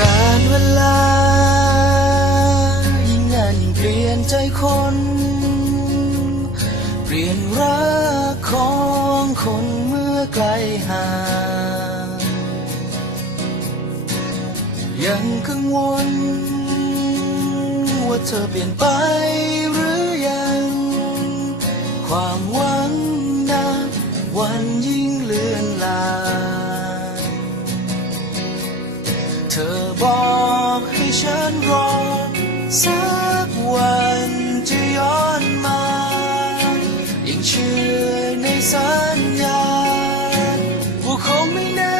การเวลา ยิ่งนานยิ่งเปลี่ยนใจคน เปลี่ยนรักของคนเมื่อไกลห่างยังกังวล ว่าเธอเปลี่ยนไปหรือยัง ความหวังนับวันยิ่งเลือนลาง บอกให้ฉันรอ สักวันจะย้อนมายังเชื่อในสัญญาว่าคงไม่นา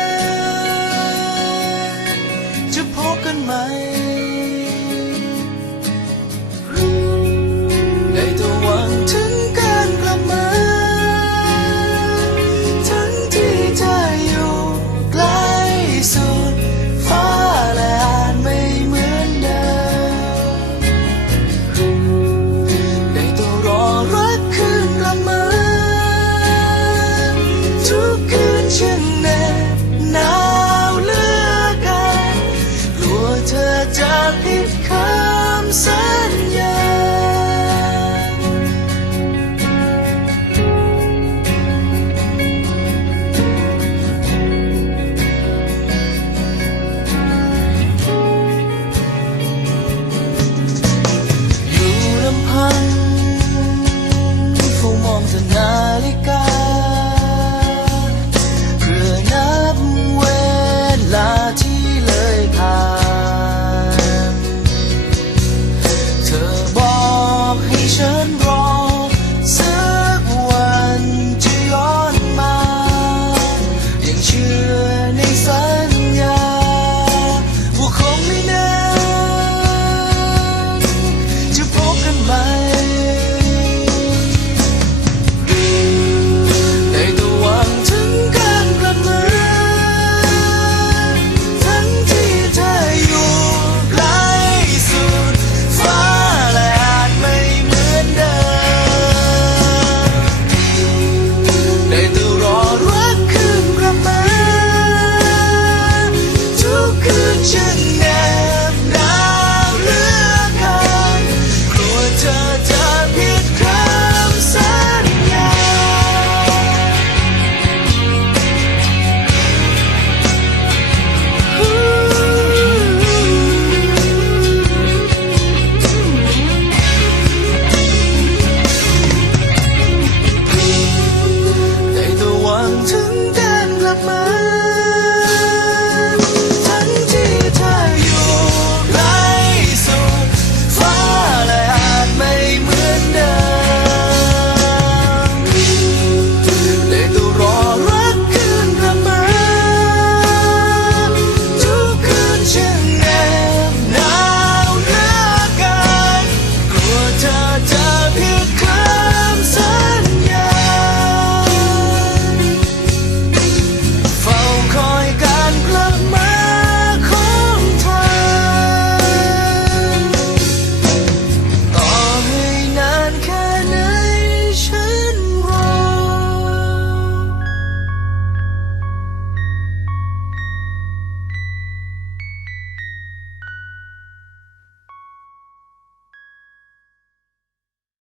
นจะพบกันไหม It comes.